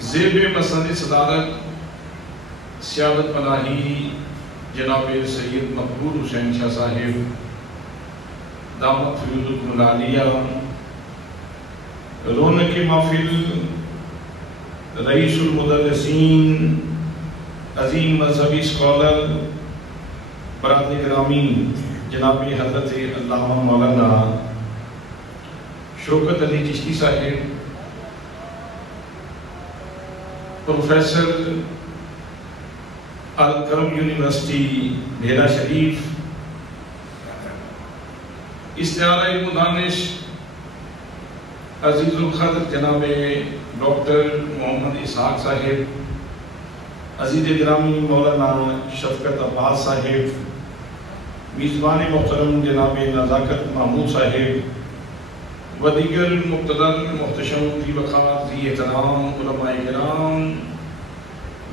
زیب مسند صدارت سیادت پناہی جناب سید مقبول حسین شاہ صاحب دامت فیوزکم العالیہ، رونق محفل رئیس المدرسین، عظیم مذہبی اسکالر برادر گرامی جناب حضرت علامہ مولانا شوکت علی چشتی صاحب، پروفیسر الکرم یونیورسٹی بھیرا شریف، استعارہ علم و دانش عزیز القدر جناب ڈاکٹر محمد اسحاق صاحب، عزیز گرامی مولانا شفقت عباس صاحب، میزبان محترم جناب نزاکت محمود صاحب و دیگر مقتدر محتشم ذی وقار ذی احترام علماء کرام،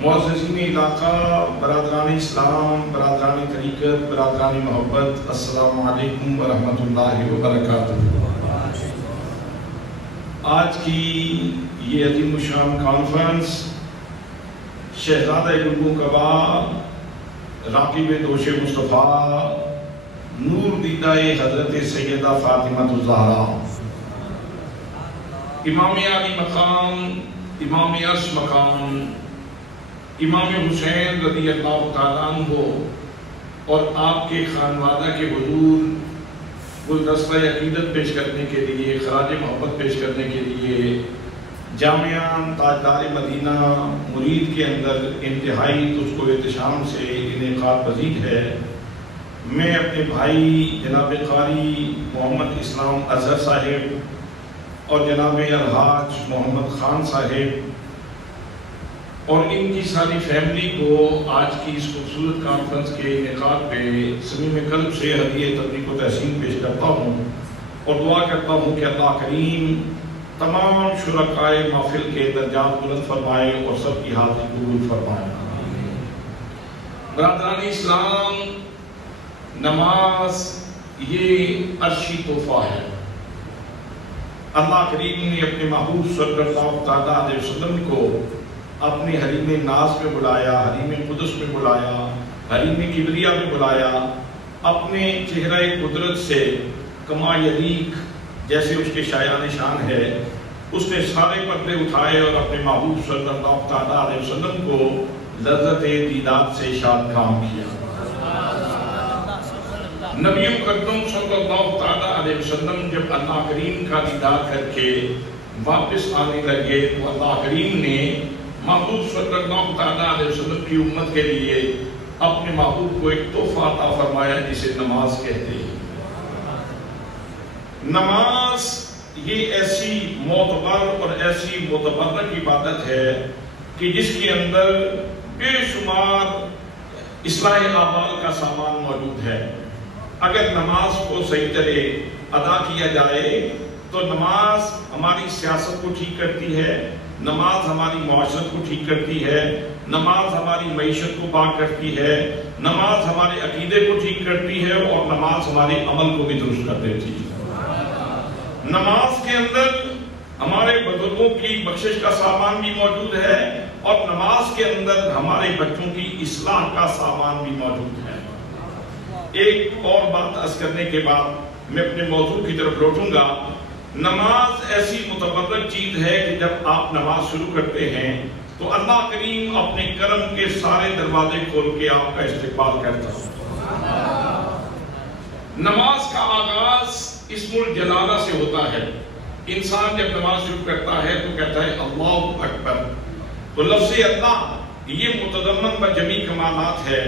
معززین علاقہ، برادران اسلام، برادران طریقت، برادران محبت، السلام علیکم ورحمۃ اللہ وبرکاتہ۔ آج کی یہ عظیم الشان کانفرنس شہزادہ گلبو کعبہ، راقب دوش مصطفیٰ، نور دیدہ حضرت سیدہ فاطمہ الزہرا، امام علی مقام، امام عرش مقام، امام حسین رضی اللہ تعالیٰ عنہ اور آپ کے خانوادہ کے حضور گلدستہ عقیدت پیش کرنے کے لیے، خراج محبت پیش کرنے کے لیے جامعہ تاجدار مدینہ مرید کے اندر انتہائی تجھ کو احتشام سے انعقاد پذیر ہے۔ میں اپنے بھائی جناب قاری محمد اسلام اظہر صاحب اور جناب الحاج محمد خان صاحب اور ان کی ساری فیملی کو آج کی اس خوبصورت کانفرنس کے انعقاد پہ صمیم قلب سے ہدیہ تبریک و تحسین پیش کرتا ہوں اور دعا کرتا ہوں کہ اللہ کریم تمام شرکائے محفل کے درجات بلند فرمائے اور سب کی حاضری قبول فرمائے۔ برادران اسلام، نماز یہ عرشی تحفہ ہے۔ اللہ کریم نے اپنے محبوب صلی اللہ تعالیٰ علیہ وسلم کو اپنے حریم ناز میں بلایا، حریم قدس میں بلایا، حریم کبریا میں بلایا، اپنے چہرہ قدرت سے کما یلیق جیسے اس کے شایان شان ہے، اس نے سارے پردے اٹھائے اور اپنے محبوب صلی اللہ تعالیٰ علیہ وسلم کو لذت دیدار سے شاد کام کیا۔ نبی مقدم صلی اللہ تعالیٰ علیہ وسلم جب اللہ کریم کا دیدار کر کے واپس آنے لگے تو اللہ کریم نے محبوب صلی اللہ تعالیٰ علیہ وسلم کی امت کے لیے اپنے محبوب کو ایک تحفہ عطا فرمایا جسے نماز کہتے ہیں۔ نماز یہ ایسی معتبر اور ایسی متبرک عبادت ہے کہ جس کے اندر بے شمار اصلاح اعمال کا سامان موجود ہے۔ اگر نماز کو صحیح طرح ادا کیا جائے تو نماز ہماری سیاست کو ٹھیک کرتی ہے، نماز ہماری معاشرت کو ٹھیک کرتی ہے، نماز ہماری معیشت کو پاک کرتی ہے، نماز ہمارے عقیدے کو ٹھیک کرتی ہے اور نماز ہمارے عمل کو بھی درست کر دیتی ہے۔ نماز کے اندر ہمارے بزرگوں کی بخشش کا سامان بھی موجود ہے اور نماز کے اندر ہمارے بچوں کی اصلاح کا سامان بھی موجود ہے۔ ایک اور بات عرض کرنے کے بعد میں اپنے موضوع کی طرف لوٹوں گا۔ نماز ایسی متبرک چیز ہے کہ جب آپ نماز شروع کرتے ہیں تو اللہ کریم اپنے کرم کے سارے دروازے کھول کے آپ کا استقبال کرتا ہے۔ نماز کا آغاز اسم الجلالہ سے ہوتا ہے۔ انسان جب نماز شروع کرتا ہے تو کہتا ہے اللہ اکبر، تو لفظ اللہ یہ متضمن بجمیع کمالات ہے۔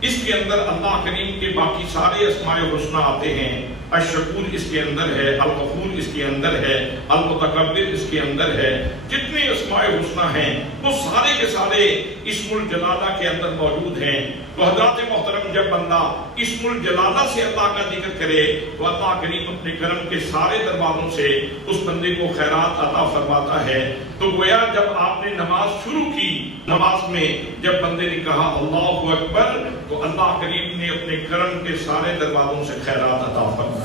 اس کے اندر اللہ کریم کے باقی سارے اسماء الحسنی آتے ہیں۔ الشکور اس کے اندر ہے، الغفور اس کے اندر ہے، المتکبر اس کے اندر ہے۔ جتنے اسماء الحسنی ہیں وہ سارے کے سارے اسم الجلالہ کے اندر موجود ہیں۔ تو حضرات محترم جب بندہ اسم الجلالہ سے اللہ کا ذکر کرے تو اللہ کریم اپنے کرم کے سارے دروازوں سے اس بندے کو خیرات عطا فرماتا ہے۔ تو گویا جب آپ نے نماز شروع کی، نماز میں جب بندے نے کہا اللہ اکبر تو اللہ کریم نے اپنے کرم کے سارے دروازوں سے خیرات عطا فرمایا۔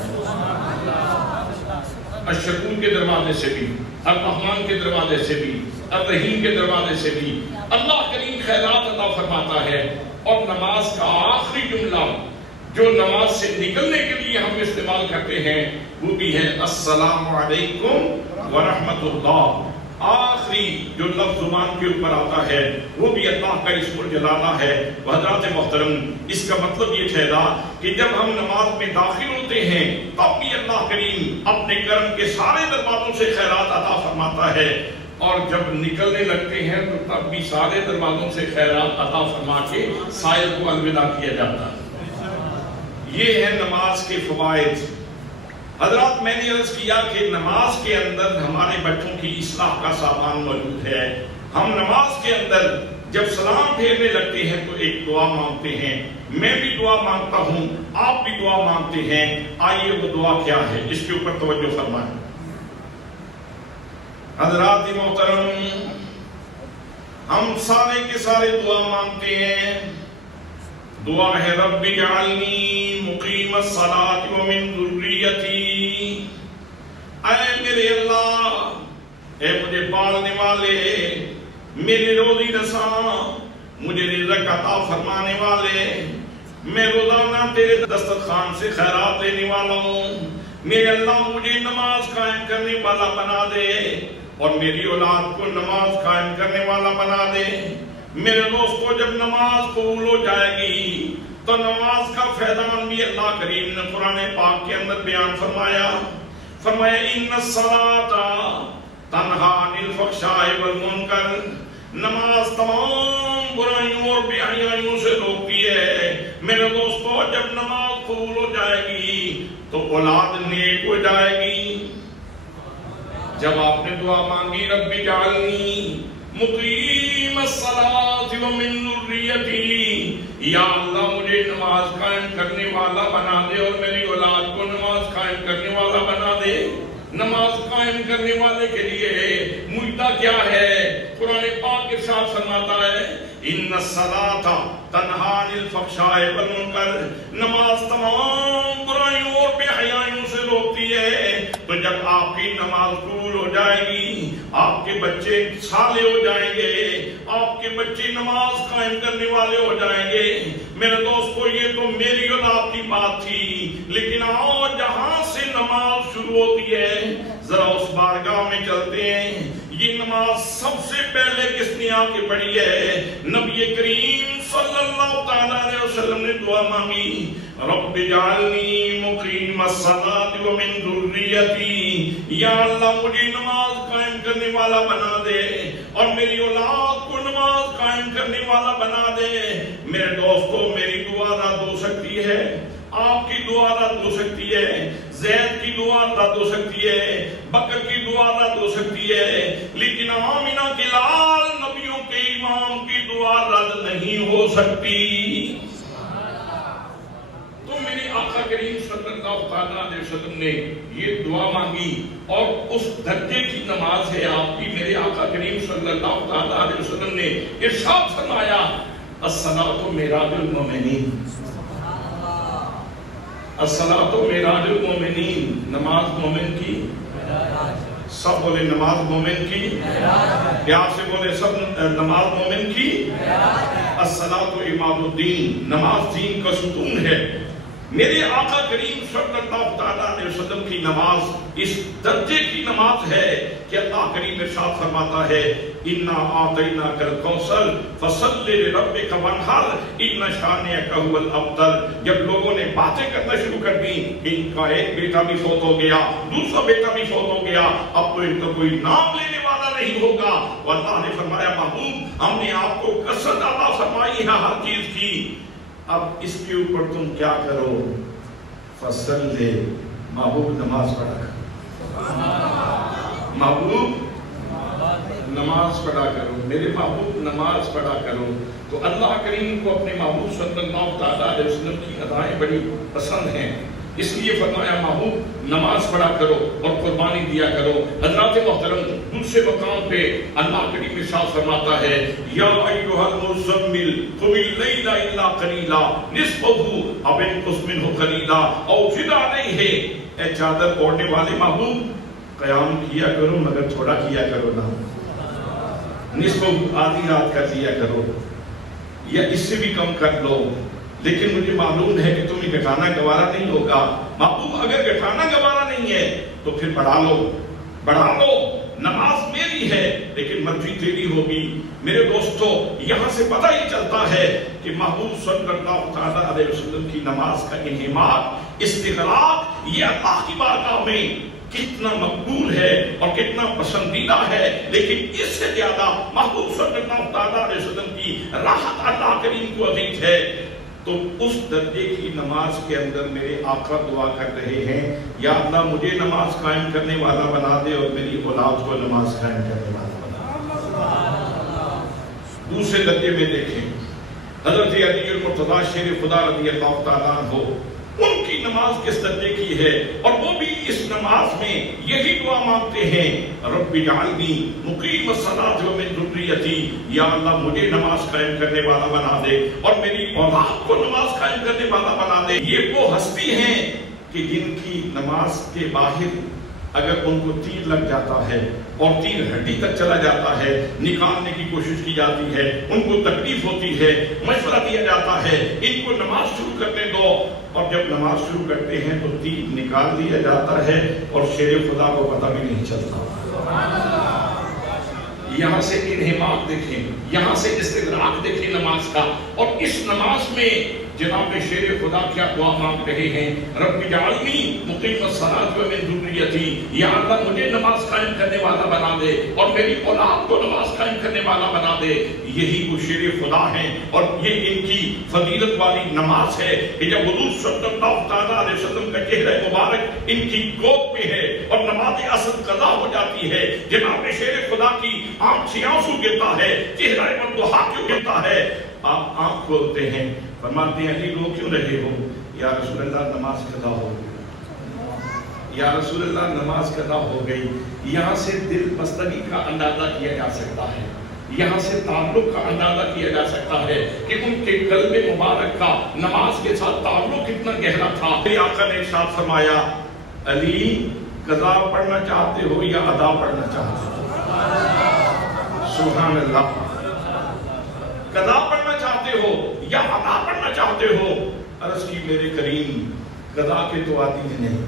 الشکور کے دروازے سے بھی الرحمن کے دروازے سے بھی، الرحیم کے دروازے سے بھی اللہ کریم خیرات عطا فرماتا ہے۔ اور نماز کا آخری جملہ جو نماز سے نکلنے کے لیے ہم استعمال کرتے ہیں وہ بھی ہے السلام علیکم ورحمۃ اللہ۔ آخری جو لفظ زبان کے اوپر آتا ہے وہ بھی اللہ کا اسم الجلالہ ہے۔ حضرات محترم، اس کا مطلب یہ ٹھہرا کہ جب ہم نماز میں داخل ہوتے ہیں تب بھی اللہ کریم اپنے کرم کے سارے دروازوں سے خیرات عطا فرماتا ہے، اور جب نکلنے لگتے ہیں تو تب بھی سارے دروازوں سے خیرات عطا فرما کے سائر کو الوداع کیا جاتا ہے۔ یہ ہے نماز کے فوائد۔ حضرات، میں نے عرض کیا کہ نماز کے اندر ہمارے بچوں کی اصلاح کا سامان موجود ہے۔ ہم نماز کے اندر جب سلام پھیرنے لگتے ہیں تو ایک دعا مانگتے ہیں، میں بھی دعا مانگتا ہوں، آپ بھی دعا مانگتے ہیں۔ آئیے وہ دعا کیا ہے اس کے اوپر توجہ فرمائیں۔ حضرات محترم، ہم سارے کے سارے دعا مانگتے ہیں۔ دعا ہے رب اجعلنی مقیم الصلاۃ ومن ذریتی، اے میرے اللہ، اے مجھے پالنے والے، میرے روزی رساں، مجھے رزق عطا فرمانے والے، میں روزانہ تیرے دسترخوان سے خیرات لینے والا ہوں، میرے اللہ مجھے نماز قائم کرنے والا بنا دے اور میری اولاد کو نماز قائم کرنے والا بنا دے۔ میرے دوستو، جب نماز قبول ہو جائے گی تو نماز کا فیضان بھی اللہ کریم نے قرآن پاک کے اندر بیان فرمایا۔ فرمایا ان الصلاۃ تنہی عن الفحشاء والمنکر، نماز تمام برائیوں اور بے حیائیوں سے روکتی ہے۔ میرے دوستو، جب نماز قبول ہو جائے گی تو اولاد نیک ہو جائے گی۔ جب آپ نے دعا مانگی رب اجعلنی مقیم الصلاۃ ومن ذریتی، یا اللہ مجھے نماز قائم کرنے والا بنا دے اور میری اولاد کو نماز قائم کرنے والا بنا دے۔ نماز قائم کرنے والے کے لیے مجدہ کیا ہے؟ قرآن پاک ارشاد فرماتا ہے ان الصلاۃ تنہی عن الفحشاء والمنکر، نماز تمام برائیوں اور بے حیائیوں سے روکتی ہے۔ تو جب آپ کی نماز قبول ہو جائے گی، آپ کے بچے صالح ہو جائیں گے، آپ کے بچے نماز قائم کرنے والے ہو جائیں گے۔ میرے دوستو، یہ تو میری اور آپ کی بات تھی، لیکن آؤ جہاں سے نماز شروع ہوتی ہے ذرا اس بارگاہ میں چلتے ہیں۔ یہ نماز سب سے پہلے کس نے آ کے پڑھی ہے؟ نبی کریم صلی اللہ تعالیٰ علیہ وسلم نے دعا مانگی رب اجعلنی مقیم الصلاۃ ومن ذریتی، یا اللہ مجھے نماز قائم کرنے والا بنا دے اور میری اولاد کو نماز قائم کرنے والا بنا دے۔ میرے دوستو، میری دعا رد ہو سکتی ہے، آپ کی دعا رد ہو سکتی ہے، زید کی دعا رد ہو سکتی ہے، بکر کی دعا رد ہو سکتی ہے، لیکن آمنہ کے لال نبیوں کے امام کی دعا رد نہیں ہو سکتی۔ تو میرے آقا کریم صلی اللہ علیہ وسلم نے یہ دعا مانگی اور اس درجے کی نماز ہے آپ کی۔ میرے آقا کریم صلی اللہ علیہ وسلم نے ارشاد فرمایا الصلاۃ معراج المومنین، الصلاۃ معراج المومنین، نماز مومن کی، سب بولے نماز مومن کی، پیار سے بولے سب نماز مومن کی۔ الصلاۃ عماد الدین، نماز دین کا ستون ہے۔ میرے آقا کریم صلی اللہ علیہ وسلم کی نماز اس درجے کی نماز ہے کہ اللہ کریم ارشاد فرماتا ہے اِنَّا أَعْطَيْنَاكَ الْكَوْثَرَ فَصَلِّ لِرَبِّكَ وَانْحَرْ إِنَّ شَانِئَكَ هُوَ الْأَبْتَرُ۔ جب لوگوں نے باتیں کرنا شروع کر دی، ان کا ایک بیٹا بھی فوت ہو گیا، دوسرا بیٹا بھی فوت ہو گیا، اب تو ان کا کوئی نام لینے والا نہیں ہوگا۔ اور اللہ نے فرمایا محبوب، ہم نے آپ کو کثرت عطا فرمائی ہے ہر چیز کی، اب اس کے اوپر تم کیا کرو؟ فصلی، محبوب نماز پڑھا کرو، محبوب نماز پڑھا کرو، میرے محبوب نماز پڑھا کرو۔ تو اللہ کریم کو اپنے محبوب صلی اللہ علیہ وسلم کی ادائیں بڑی پسند ہیں، اس لیے فرمایا محبوب نماز پڑھا کرو اور قربانی دیا کرو۔ حضرات محترم، دوسرے مقام پہ اللہ کریم ارشاد فرماتا ہے یا ایھا المزمل قم اللیل الا قلیلا نصفہ او انقص منہ قلیلا او زد علیہ، اے چادر اوڑھنے والے محبوب قیام کیا کرو مگر تھوڑا کیا کرو نا، نصف آدھی رات کر دیا کرو یا اس سے بھی کم کر لو، لیکن مجھے معلوم ہے کہ تمہیں گھٹانا گوارا نہیں ہوگا۔ محبوب اگر گھٹانا گوارا نہیں ہے تو پھر بڑھا لو، نماز میری ہے لیکن مرضی تیری ہوگی۔ میرے دوستو، یہاں سے پتہ یہ چلتا ہے کہ محبوب صلی اللہ علیہ وسلم کی نماز کا انہماک، استغراق، یہ اللہ کی بارگاہ میں کتنا مقبول ہے اور کتنا پسندیدہ ہے، لیکن اس سے زیادہ محبوب صلی اللہ علیہ وسلم کی راحت اللہ کریم کو عزیز ہے۔ تو اس درجے کی نماز کے اندر میرے آقا دعا کر رہے ہیں، یا اللہ مجھے نماز قائم کرنے والا بنا دے اور میری اولاد کو نماز قائم کرنے والا بنا دے۔ دوسرے درجے میں دیکھیں حضرت علی المرتضیٰ شیر خدا رضی اللہ تعالیٰ عنہ، ان کی نماز کس درجے کی ہے، اور وہ بھی اس نماز میں یہی دعا مانگتے ہیں، رب اجعلنی مقیم الصلاۃ ومن ذریتی، یا اللہ مجھے نماز قائم کرنے والا بنا دے اور میری اولاد کو نماز قائم کرنے والا بنا دے۔ یہ وہ ہستی ہیں کہ جن کی نماز کے باہر اگر ان کو تیر لگ جاتا ہے اور تیر ہڈی تک چلا جاتا ہے، نکالنے کی کوشش کی جاتی ہے، ان کو تکلیف ہوتی ہے، مشورہ دیا جاتا ہے ان کو نماز شروع کرنے دو، اور جب نماز شروع کرتے ہیں تو تیر نکال دیا جاتا ہے اور شیر خدا کو پتہ بھی نہیں چلتا۔ یہاں سے انہماک دیکھیں، یہاں سے استغراق دیکھیں نماز کا، اور اس نماز میں جناب شیر خدا کیا دعا مانگ رہے ہیں، رب اجعلنی مقیم الصلاۃ ومن ذریتی، یا اللہ مجھے نماز قائم کرنے والا بنا دے اور میری اولاد کو نماز قائم کرنے والا بنا دے۔ یہی وہ شیر خدا ہیں، اور یہ ان کی فضیلت والی نماز ہے کہ جب حضور صلی اللہ علیہ وسلم کا چہرہ مبارک ان کی گود میں ہے اور نماز عصر قضا ہو جاتی ہے، جناب شیر خدا کی آنکھ سے آنسو گرتا ہے، چہرہ مردوحہ کیوں گرتا ہے، آپ آنکھ کھولتے ہیں، فرماتے ہیں علی رو کیوں رہے ہو؟ یا رسول اللہ نماز قضا ہو گئی، یا رسول اللہ نماز قضا ہو گئی۔ یہاں سے دل بستگی کا اندازہ کیا جا سکتا ہے، یہاں سے تعلق کا اندازہ کیا جا سکتا ہے کہ ان کے قلب مبارک کا نماز کے ساتھ تعلق کتنا گہرا تھا۔ میرے آقا نے ارشاد فرمایا، علی قضا پڑھنا چاہتے ہو یا ادا پڑھنا چاہتے ہو؟ سبحان اللہ، قضا پڑھنا چاہتے ہو یا ادا پڑھنا چاہتے ہو؟ عرض کی میرے کریم، قضا کے تو عادی ہی نہیں،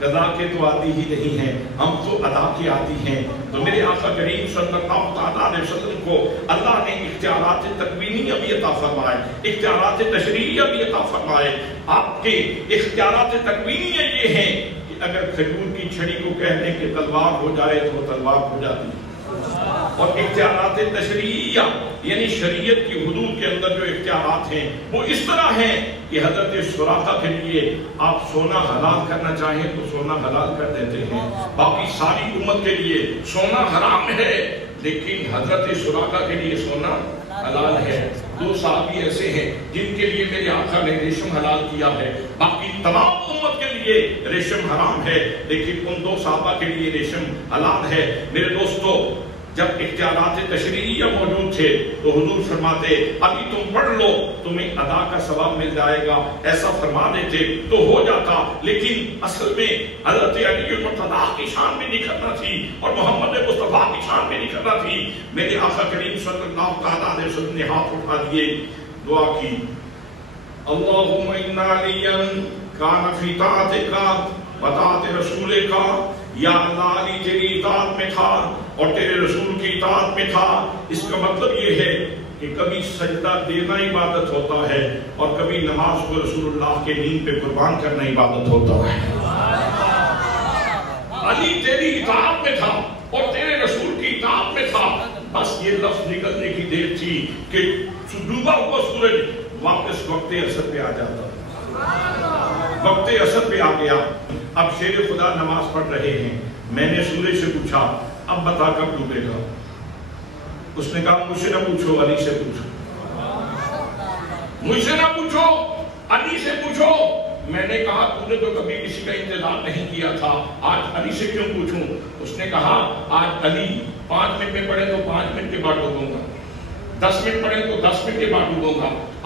قضا کے تو عادی ہی نہیں ہیں، ہم تو ادا کے عادی ہیں۔ تو میرے آقا کریم صلی اللہ علیہ وسلم کو اللہ نے اختیارات تکوینیہ بھی عطا فرمائے، اختیارات تشریعیہ بھی عطا فرمائے۔ آپ کے اختیارات تکوینیہ یہ ہیں کہ اگر کھجور کی چھڑی کو کہنے کہ تلوار ہو جائے تو تلوار ہو جاتی ہے، اور اختیارات تشریعیہ یعنی شریعت کی حدود کے اندر جو اختیارات ہیں وہ اس طرح ہیں کہ حضرت سراقہ کے لیے آپ سونا حلال کرنا چاہیں تو سونا حلال کر دیتے ہیں، باقی ساری امت کے لیے سونا حرام ہے، لیکن حضرت سراقہ کے لیے سونا حلال ہے۔ دو صحابی ایسے ہیں جن کے لیے میرے آقا نے ریشم حلال کیا ہے، باقی تمام امت کے لیے ریشم حرام ہے، لیکن ان دو صحابہ کے لیے ریشم حلال ہے۔ میرے دوستو، جب اختیارات تشریعیہ موجود تھے تو حضور فرماتے ابھی تم پڑھ لو تمہیں ادا کا ثواب مل جائے گا، ایسا فرما دیتے تو ہو جاتا، لیکن اصل میں حضرت علی المرتضیٰ کی شان میں نکھرنا تھی اور محمد مصطفیٰ کی شان میں نکھرنا تھی۔ میرے آقا کریم صلی اللہ علیہ وسلم نے ہاتھ اٹھا دیے، دعا کی، اللہم ان علیا کان فی طاعتک و طاعت رسولک، یا اللہ علی تیری اطاعت میں تھا اور تیرے رسول کی اطاعت میں تھا۔ اس کا مطلب یہ ہے کہ کبھی سجدہ دینا عبادت ہوتا ہے اور کبھی نماز کو رسول اللہ کے دین پہ قربان کرنا عبادت ہوتا ہے۔ علی تیری اطاعت میں تھا اور تیرے رسول کی اطاعت میں تھا، بس یہ لفظ نکلنے کی دیر تھی کہ ڈوبا ہوا سورج واپس وقت عصر پہ آ جاتا، وقت عصر پہ آ گیا۔ اب شیر خدا نماز پڑھ رہے ہیں، میں نے سورج سے پوچھا اب بتا کب ڈوبے گا؟ اس نے کہا مجھ سے نہ پوچھو، علی سے پوچھو، مجھ سے نہ پوچھو، علی سے پوچھو۔ میں نے کہا تو نے تو کبھی کسی کا انتظار نہیں کیا تھا، آج علی سے کیوں پوچھوں؟ اس نے کہا آج علی 5 منٹ میں پڑھے تو 5 منٹ کے بعد ڈوبوں گا، 10 منٹ پڑھے تو 10 منٹ کے بعد ڈوبوں گا،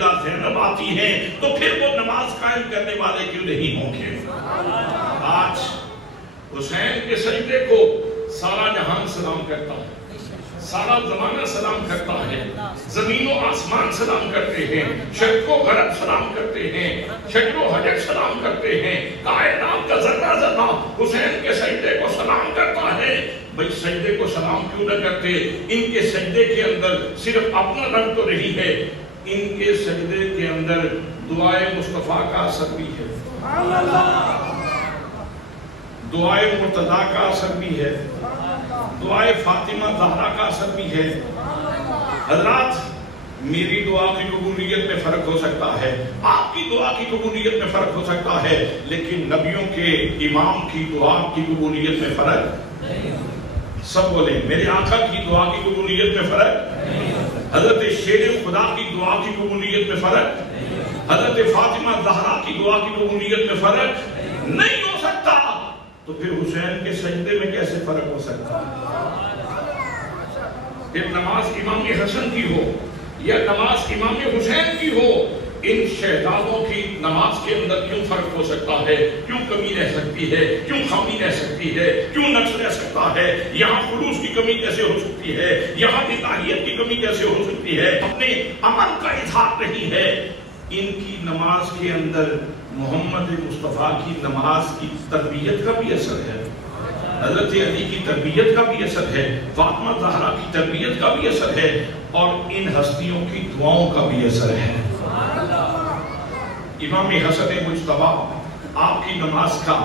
سیدہ زینب آتی ہیں تو پھر وہ نماز قائم کرنے والے کیوں نہیں ہوں گے؟ آج حسین کے سجدے کو سارا جہان سلام کرتا ہے، سارا زمانہ سلام کرتا ہے، زمین و آسمان سلام کرتے ہیں، شرق و غرب سلام کرتے ہیں، شجر و حجر سلام کرتے ہیں، کائنات کا ذرہ ذرہ حسین کے سجدے کو سلام کرتا ہے۔ بھئی سجدے کو سلام کیوں نہ کرتے؟ ان کے سجدے کے اندر صرف اپنا رنگ تو نہیں ہے، ان کے سجدے کے اندر دعائے مصطفیٰ کا اثر بھی ہے، دعائے مرتضیٰ کا اثر بھی ہے، دعائے فاطمہ زہرا کا اثر بھی ہے۔ حضرات میری دعا کی قبولیت میں فرق ہو سکتا ہے، آپ کی دعا کی قبولیت میں فرق ہو سکتا ہے، لیکن نبیوں کے امام کی دعا کی قبولیت میں فرق نہیں۔ سب بولیں میرے آقا کی دعا کی قبولیت میں فرق نہیں، حضرت شیر خدا کی دعا کی قبولیت میں فرق نہیں، حضرت فاطمہ زہرا کی دعا کی قبولیت میں فرق نہیں ہو سکتا، تو پھر حسین کے سجدے میں کیسے فرق ہو سکتا؟ پھر نماز امام حسن کی ہو یا نماز امام حسین کی ہو، ان شہزادوں کی نماز کے اندر کیوں فرق ہو سکتا ہے؟ کیوں کمی رہ سکتی ہے؟ کیوں خامی رہ سکتی ہے؟ کیوں نقص رہ سکتا ہے؟ یہاں خلوص کی کمی کیسے ہو سکتی ہے؟ یہاں الہیت کی کمی کیسے ہو سکتی ہے؟ اپنے عمل کا اظہار نہیں ہے۔ ان کی نماز کے اندر محمد مصطفیٰ کی نماز کی تربیت کا بھی اثر ہے، حضرت علی کی تربیت کا بھی اثر ہے، فاطمہ زہرا کی تربیت کا بھی اثر ہے، اور ان ہستیوں کی دعاؤں کا بھی اثر ہے۔ امام حسن مجتبیٰ آپ کی نماز کا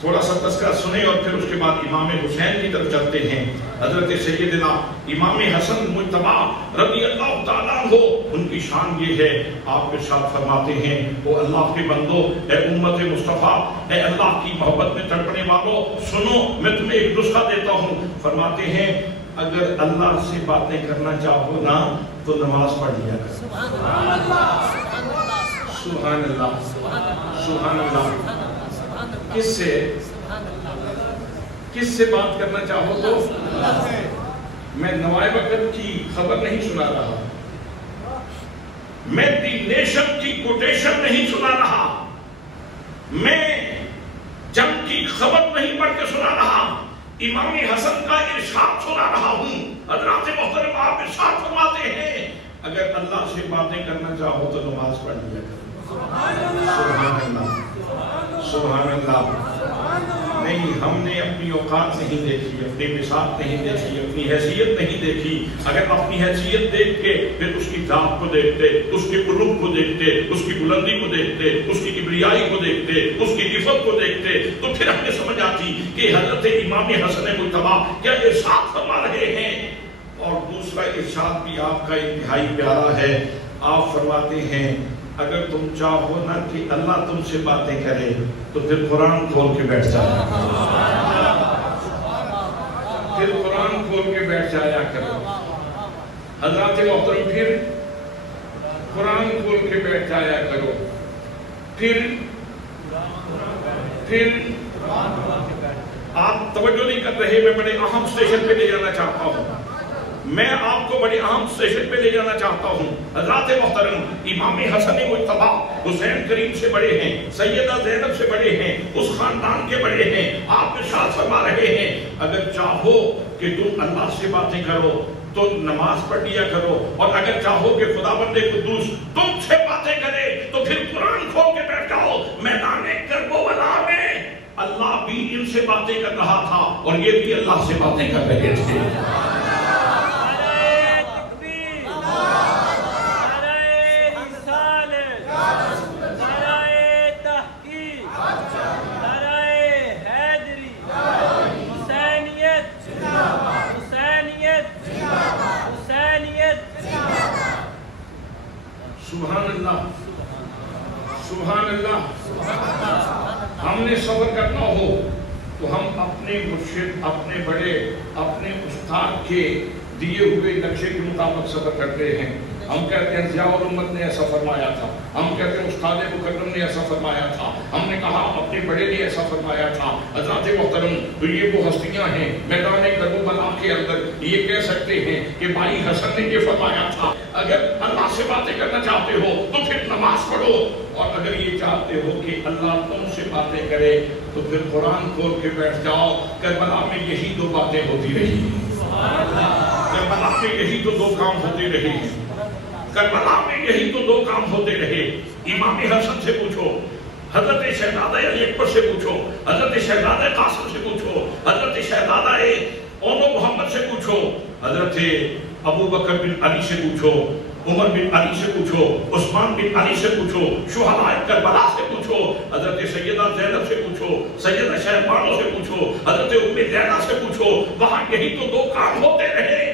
تھوڑا سا تذکرہ سنیں اور پھر اس کے بعد امام حسین کی طرف چلتے ہیں۔ حضرت سیدنا امام حسن مجتبیٰ رضی اللہ تعالیٰ عنہ، ان کی شان یہ ہے، آپ ارشاد فرماتے ہیں وہ اللہ کے بندو، اے امت مصطفیٰ، اے اللہ کی محبت میں تڑپنے والوں، سنو میں تمہیں ایک نسخہ دیتا ہوں۔ فرماتے ہیں اگر اللہ سے باتیں کرنا چاہو نا تو نماز پڑھ لیا کرو۔ سبحان اللہ، سبحان اللہ، سبحان اللہ۔ کس سے بات کرنا چاہو تو میں نوائے وقت کی خبر نہیں سنا رہا، میں دی نیشن کی کوٹیشن نہیں سنا رہا، میں جنگ کی خبر نہیں پڑھ کے سنا رہا، امام حسن کا ارشاد سنا رہا ہوں۔ حضرات محترم آپ ارشاد فرماتے ہیں اگر اللہ سے باتیں کرنا چاہو تو نماز پڑھ لیا کرو۔ سبحان اللہ، سبحان اللہ۔ نہیں، ہم نے اپنی اوقات نہیں دیکھی، اپنی بساط نہیں دیکھی، اپنی حیثیت نہیں دیکھی۔ اگر اپنی حیثیت دیکھ کے پھر اس کی ذات کو دیکھتے، اس کے علو کو دیکھتے، اس کی بلندی کو دیکھتے، اس کی کبریائی کو دیکھتے، اس کی عفت کو دیکھتے، تو پھر ہمیں سمجھ آتی کہ حضرت امام حسن مجتبیٰ کیا ارشاد فرما رہے ہیں۔ اور دوسرا ارشاد بھی آپ کا انتہائی پیارا ہے، آپ فرماتے ہیں اگر تم چاہو نا کہ اللہ تم سے باتیں کرے تو پھر قرآن کھول کے بیٹھ جایا، پھر قرآن کھول کے بیٹھ جایا کرو۔ حضرات محترم پھر قرآن کھول کے بیٹھ جایا کرو، پھر آپ توجہ نہیں کر رہے، میں بڑے اہم سٹیشن پہ لے جانا چاہتا ہوں، میں آپ کو بڑے اہم سٹیشن پہ لے جانا چاہتا ہوں۔ حضرات محترم امام حسن مجتبیٰ حسین کریم سے بڑے ہیں، سیدہ زینب سے بڑے ہیں، اس خاندان کے بڑے ہیں۔ آپ ارشاد فرما رہے ہیں اگر چاہو کہ تم اللہ سے باتیں کرو تو نماز پڑھ لیا کرو، اور اگر چاہو کہ خداوند قدوس تم سے باتیں کرے تو پھر قرآن کھول کے بیٹھ جاؤ۔ میدان کرب و بلا میں اللہ بھی ان سے باتیں کر رہا تھا اور یہ بھی اللہ سے باتیں کر رہے تھے۔ سبحان اللہ، سبحان اللہ۔ ہم نے سفر کرنا ہو تو ہم اپنے مرشد، اپنے بڑے، اپنے استاد کے دیے ہوئے نقشے کے مطابق سفر کرتے ہیں۔ ہم کہتے ہیں ضیاء الامت نے ایسا فرمایا تھا، ہم کہتے ہیں استاد مکرم نے ایسا فرمایا تھا، ہم نے کہا اپنے بڑے نے ایسا فرمایا تھا۔ حضرات محترم تو یہ وہ ہستیاں ہیں میدان کرب و بلا کے کے اندر یہ کہہ سکتے ہیں کہ بھائی حسن نے یہ فرمایا تھا اگر اللہ سے باتیں کرنا چاہتے ہو تو پھر نماز پڑھو، اور اگر یہ چاہتے ہو کہ اللہ تم سے باتیں کرے تو پھر قرآن کھول کے بیٹھ جاؤ۔ کربلا میں یہی دو باتیں ہوتی رہی، کربلا میں یہی تو دو کام ہوتے رہے ہیں، کربلا میں یہی تو دو کام ہوتے رہے۔ امام حسن سے پوچھو، حضرت شہزادہ علی اکبر سے پوچھو، حضرت شہزادہ قاسم سے پوچھو، حضرت شہزادہ اونو محمد سے پوچھو، حضرت ابو بکر بن علی سے پوچھو، عمر بن علی سے پوچھو، عثمان بن علی سے پوچھو، شہداء کربلا سے پوچھو، حضرت سیدہ زینب سے پوچھو، سیدہ شہبانو سے پوچھو، حضرت ام زینب سے پوچھو، وہاں یہی تو دو کام ہوتے رہے۔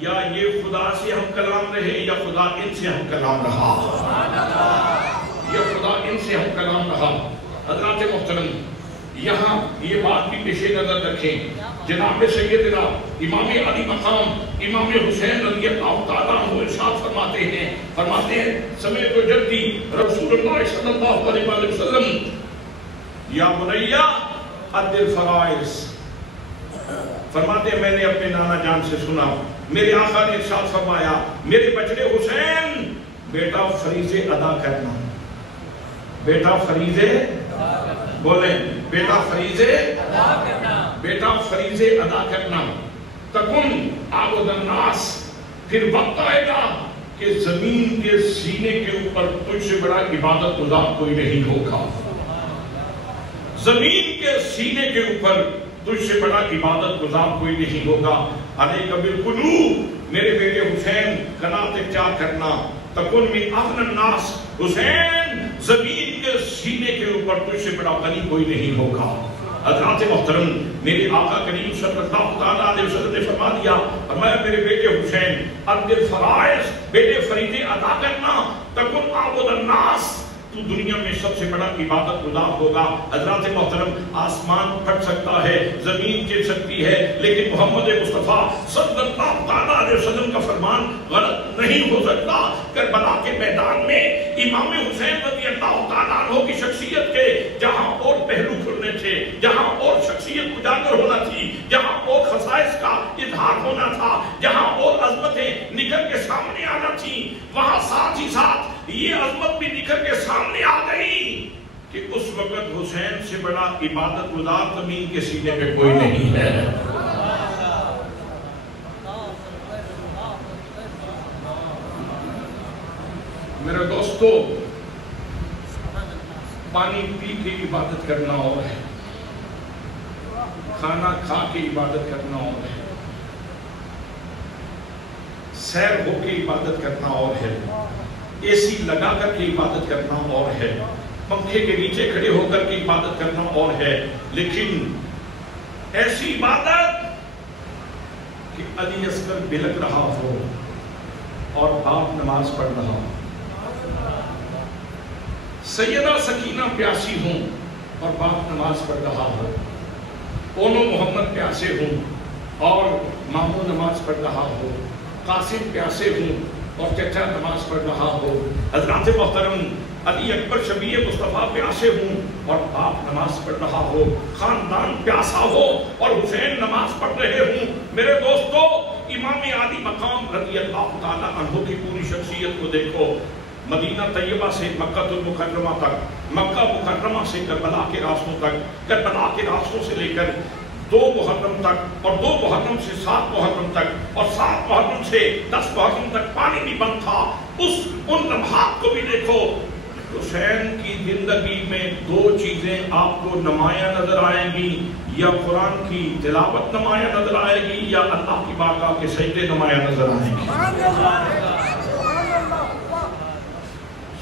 یا یہ خدا سے ہم کلام رہے یا خدا ان سے ہم کلام رہا، یا خدا ان سے ہم کلام رہا۔ حضرات محترم، یہاں یہ بات بھی پیش نظر رکھیں، جناب سیدنا امام علی مقام امام حسین رضی اللہ تعالیٰ عنہ ارشاد فرماتے ہیں سمعت جدی رسول اللہ صلی اللہ علیہ وسلم یا بنیہ ادی الفرائض، فرماتے ہیں میں نے اپنے نانا جان سے سنا، میرے آقا نے ارشاد فرمایا میرے بچڑے حسین، بیٹا فریضے ادا کرنا، بیٹا فریضے بولیں، بیٹا فریضے ادا کرنا، بیٹا فریضے ادا کرنا، تکن عبد الناس، پھر وقت آئے گا کہ زمین کے سینے کے اوپر تجھ سے بڑا عبادت گزار کوئی نہیں ہوگا، زمین کے سینے کے اوپر تجھ سے بڑا عبادت گزار کوئی نہیں ہوگا۔ علیک بالقلوب، میرے بیٹے حسین قناعت چاہ کرنا، تکن من اغنى الناس، حسین زمین کے سینے کے اوپر تجھ سے بڑا غنی کوئی نہیں ہوگا۔ حضرات محترم، میرے آقا کریم صلی اللہ علیہ وسلم نے فرما دیا، فرمایا میرے بیٹے حسین ادی الفرائض، بیٹے فریضے ادا کرنا، تکن عبد الناس، تو دنیا میں سب سے بڑا عبادت گزار ہوگا۔ حضرات محترم، آسمان پھٹ سکتا ہے، زمین چل سکتی ہے، لیکن محمد مصطفیٰ صلی اللہ علیہ وسلم کا فرمان غلط نہیں ہو سکتا۔ کربلا کے میدان میں امام حسین رضی اللہ تعالیٰ عنہ کی شخصیت کے جہاں اور پہلو کھلنے تھے، جہاں اور شخصیت اجاگر ہونا تھی، جہاں اور خصائص کا اظہار ہونا تھا، جہاں اور عظمتیں نکل کے سامنے آنا تھی، وہاں ساتھ ہی ساتھ یہ عظمت بھی نکل کے سامنے آ گئی کہ اس وقت حسین سے بڑا عبادت گزار زمین کے سینے پہ کوئی نہیں ہے۔ میرے دوستو، پانی پی کے عبادت کرنا اور ہے، کھانا کھا کے عبادت کرنا اور ہے، سیر ہو کے عبادت کرنا اور ہے، اے سی لگا کر کے عبادت کرنا اور ہے، پنکھے کے نیچے کھڑے ہو کر کے عبادت کرنا اور ہے، لیکن ایسی عبادت کہ علی اصغر بلک رہا ہو اور باپ نماز پڑھ رہا ہو، سیدہ سکینہ پیاسی ہوں اور باپ نماز پڑھ رہا ہو، اونو محمد پیاسے ہوں اور ماموں نماز پڑھ رہا ہو، قاسم پیاسے ہوں اور چچا نماز پڑھ رہا ہو، حضرات محترم علی اکبر شبیہ مصطفیٰ پیاسے ہوں اور باپ نماز پڑھ رہا ہو، خاندان پیاسا ہو اور حسین نماز پڑھ رہے ہوں۔ میرے دوستو، امام علی مقام رضی اللہ تعالیٰ عنہ کی پوری شخصیت کو دیکھو، مدینہ طیبہ سے مکہ المکرمہ تک، مکہ مکرمہ سے کربلا کے راستوں تک، کربلا کے راستوں سے لے کر 2 محرم تک، اور 2 محرم سے 7 محرم تک، اور 7 محرم سے 10 محرم تک پانی بھی بند تھا۔ ان لمحات کو بھی دیکھو، حسین کی زندگی میں 2 چیزیں آپ کو نمایاں نظر آئیں گی، یا قرآن کی تلاوت نمایاں نظر آئے گی یا اللہ کی بارگاہ کے سجدے نمایاں نظر آئیں گی۔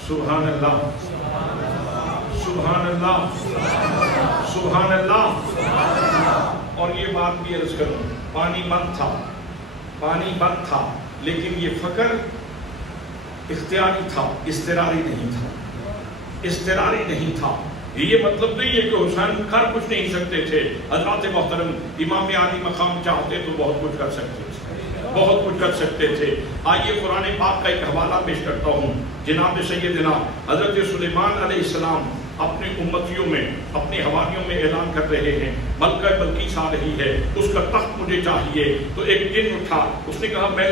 سبحان اللہ، سبحان اللہ، سبحان اللہ۔ اور یہ بات بھی عرض کروں، پانی بند تھا، پانی بند تھا، لیکن یہ فقر اختیاری تھا، اضطراری نہیں تھا، اضطراری نہیں تھا۔ یہ مطلب نہیں ہے کہ حسین کر کچھ نہیں سکتے تھے۔ حضرات محترم، امام علی مقام چاہتے تو بہت کچھ کر سکتے تھے، بہت کچھ کر سکتے تھے۔ آئیے قرآن پاک کا ایک حوالہ پیش کرتا ہوں، جناب سیدنا حضرت سلیمان علیہ السلام اپنے امتیوں میں اپنے حواریوں میں اعلان کر رہے ہیں ملکہ بلقیس آ رہی ہے، اس کا تخت مجھے چاہیے. تو ایک جن اٹھا، اس نے کہا میں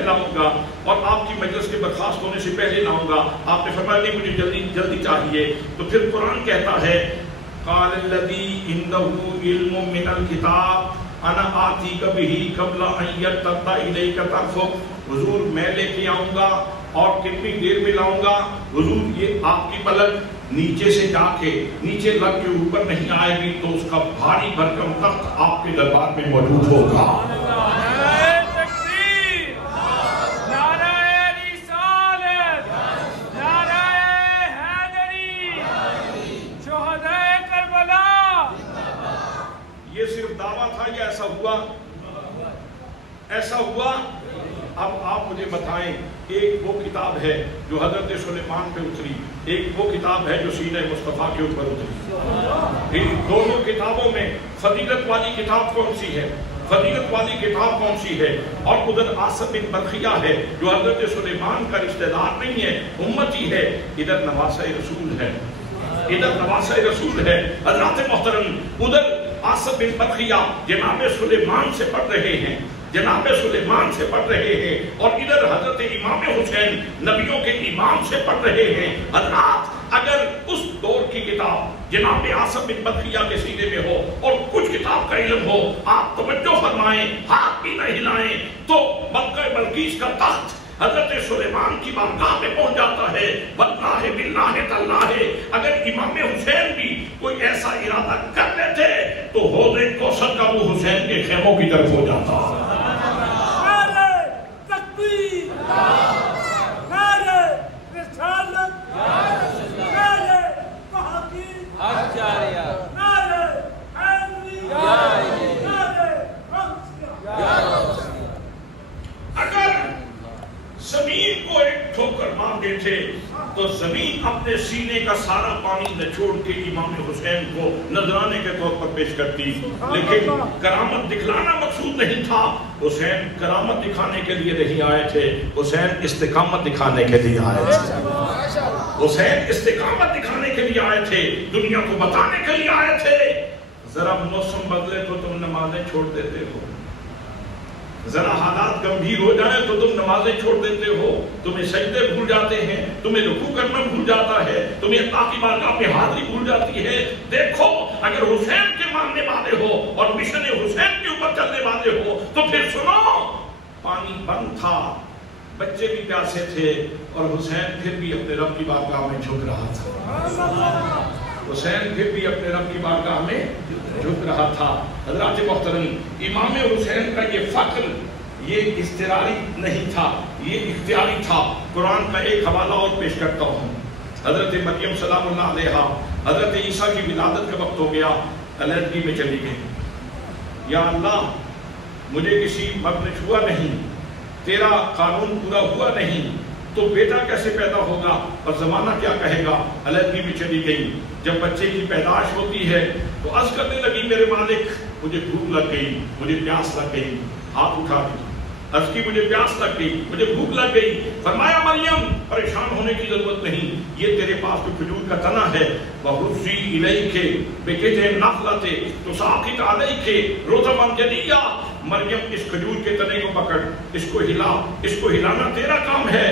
لاؤں گا اور آپ کی مجلس کے برخاست ہونے سے پہلے لاؤں گا. آپ نے فرمایا نہیں مجھے جلدی جلدی چاہیے. تو پھر قرآن کہتا ہے قال الذی عنده علم من الکتاب انا آتیک بہ قبل ان یرتد الیک طرفک. حضور میں لے کے آؤں گا اور کتنی دیر میں لاؤں گا؟ حضور یہ آپ کی پلک نیچے سے جا کے نیچے لگ کے اوپر نہیں آئے گی تو اس کا بھاری بھرکم تخت آپ کے دربار میں موجود ہوگا. یہ صرف دعویٰ تھا یا ایسا ہوا؟ ایسا ہوا. اب آپ مجھے بتائیں، ایک وہ کتاب ہے جو حضرت سلیمان پہ اتری، ایک وہ کتاب ہے جو سینہ مصطفیٰ کے اوپر اتری. ان دونوں کتابوں میں فضیلت والی کتاب کون سی ہے؟ فضیلت والی کتاب کون سی ہے؟ اور ادھر آصف بن برخیہ ہے جو حضرت سلیمان کا رشتہ دار نہیں ہے، امتی ہے. ادھر نواسہ رسول ہے، ادھر نواسہ رسول ہے. حضرات محترم، ادھر آصف بن برخیہ جناب سلیمان سے پڑھ رہے ہیں، جناب سلیمان سے پڑھ رہے ہیں، اور ادھر حضرت امام حسین نبیوں کے امام سے پڑھ رہے ہیں. حضرات اگر اس دور کی کتاب جناب آصف بن برخیہ کے سینے میں ہو اور کچھ کتاب کا علم ہو، آپ توجہ فرمائیں، ہاتھ بھی نہ ہلائیں، تو ملکہ بلقیس کا تخت حضرت سلیمان کی بارگاہ میں پہنچ جاتا ہے. واللہ باللہ تاللہ اگر امام حسین بھی کوئی ایسا ارادہ کر لیتے تو حوض کوثر کا وہ حسین کے خیموں کی طرف ہو جاتا. نعرہ تکبیر، نعرہ رسالت، نعرہ تحقیق، نعرہ حیدری، نعرہ غوثیہ. اگر زمین کو ایک ٹھوکر مار دیتے تو زمین اپنے سینے کا سارا پانی نچوڑ کے امام حسین کو نذرانے کے طور پر پیش کرتی. لیکن کرامت دکھلانا مقصود نہیں تھا. حسین کرامت دکھانے کے لیے نہیں آئے تھے، حسین استقامت دکھانے کے لیے آئے تھے. حسین استقامت دکھانے کے لیے آئے تھے، دنیا کو بتانے کے لیے آئے تھے. ذرا موسم بدلے تو تم نمازیں چھوڑ دیتے ہو، ذرا حالات گمبھیر ہو جائیں تو تم نمازیں چھوڑ دیتے ہو، تمہیں سجدے بھول جاتے ہیں، تمہیں رکوع کرنا بھول جاتا ہے، تمہیں اللہ کی بارگاہ میں حاضری بھول جاتی ہے. دیکھو اگر حسین کے ماننے والے ہو اور مشن حسین کے اوپر چلنے والے ہو تو پھر سنو، پانی بند تھا، بچے بھی پیاسے تھے اور حسین پھر بھی اپنے رب کی بارگاہ میں جھک رہا تھا. حسین پھر بھی اپنے رب کی بارگاہ میں جھک رہا تھا. حضرات محترم، امام حسین کا یہ فخر یہ اضطراری نہیں تھا، یہ اختیاری تھا. قرآن کا ایک حوالہ اور پیش کرتا ہوں. حضرت مریم سلام اللہ علیہا، حضرت عیسیٰ کی ولادت کا وقت ہو گیا، علیحدگی میں چلی گئی. یا اللہ مجھے کسی مرد نے چھوا نہیں، تیرا قانون پورا ہوا نہیں، تو بیٹا کیسے پیدا ہوگا اور زمانہ کیا کہے گا؟ علیحدگی میں چلی گئی. جب بچے کی پیدائش ہوتی ہے تو عرض کرنے لگی میرے مالک مجھے بھوک لگ گئی، مجھے پیاس لگ گئی. ہاتھ اٹھا دی، عرض کی مجھے پیاس لگ گئی، مجھے بھوک لگ گئی. فرمایا مریم پریشان ہونے کی ضرورت نہیں، یہ تیرے پاس تو کھجور کا تنا ہے. وَهُزِّي إِلَيْكِ بِجِذْعِ النَّخْلَةِ تُسَاقِطْ عَلَيْكِ رُطَبًا جَنِيًّا. مریم اس کھجور کے تنے کو پکڑ، اس کو ہلا، اس کو ہلانا تیرا کام ہے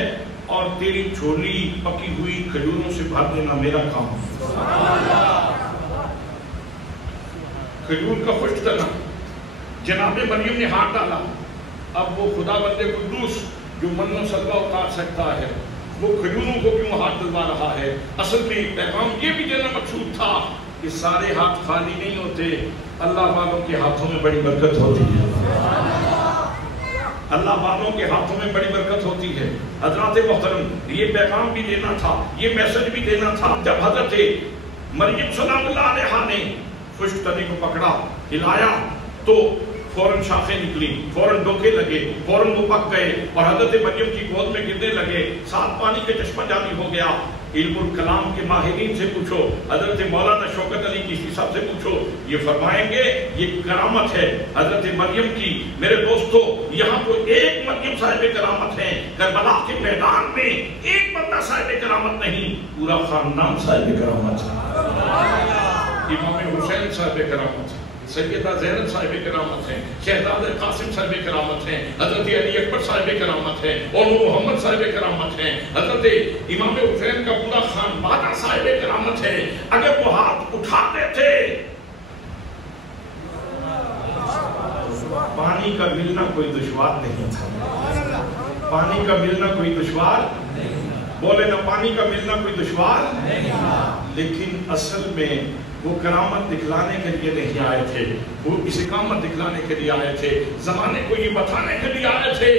اور تیری جھولی پکی ہوئی کھجوروں سے بھر دینا میرا کام ہے. کھجور کا خشک تنا جناب مریم نے ہاتھ ڈالا. اب وہ خدا بند قدوس جو من و سلوہ اتار سکتا ہے وہ کھجوروں کو کیوں ہاتھ ڈلوا رہا ہے؟ اصل میں پیغام یہ بھی دینا مقصود تھا کہ سارے ہاتھ خالی نہیں ہوتے، اللہ والوں کے ہاتھوں میں بڑی برکت ہوتی ہے. اللہ والوں کے ہاتھوں میں بڑی برکت ہوتی ہے. حضرات محترم، یہ پیغام بھی دینا تھا، یہ میسج بھی دینا تھا. جب حضرت مریم سلام اللہ علیہا نے خشک تنے کو پکڑا، ہلایا تو فوراً شاخیں نکلی، فوراً ڈوکے لگے، فوراً وہ پک گئے اور حضرت مریم کی گود میں گرنے لگے. ساتھ پانی کے چشمہ جاری ہو گیا. علم کلام کے ماہرین سے پوچھو، حضرت مولانا شوکت علی چشتی صاحب سے پوچھو، یہ فرمائیں گے یہ کرامت ہے حضرت مریم کی۔ میرے دوستو، یہاں تو ایک مریم صاحب کرامت ہے، کربلا کے میدان میں ایک بندہ صاحب کرامت نہیں، پورا خاندان صاحب کرامت ہے۔ امام حسین صاحب کرامت ہیں، سیدہ زینب صاحب کرامت ہیں، شہزادہ قاسم صاحب کرامت ہیں، حضرت علی اکبر صاحب کرامت ہیں، اور محمد صاحب کرامت ہیں، حضرت امام حسین کا پورا خاندان صاحب کرامت ہے۔ اگر وہ ہاتھ اٹھاتے تھے، پانی کا ملنا کوئی دشوار نہیں تھا، پانی کا ملنا کوئی دشوار، بولے نا پانی کا ملنا کوئی دشوار نہیں، لیکن اصل میں وہ کرامت دکھلانے کے لیے نہیں آئے تھے، وہ استقامت دکھلانے کے لیے آئے تھے، زمانے کو یہ بتانے کے لیے آئے تھے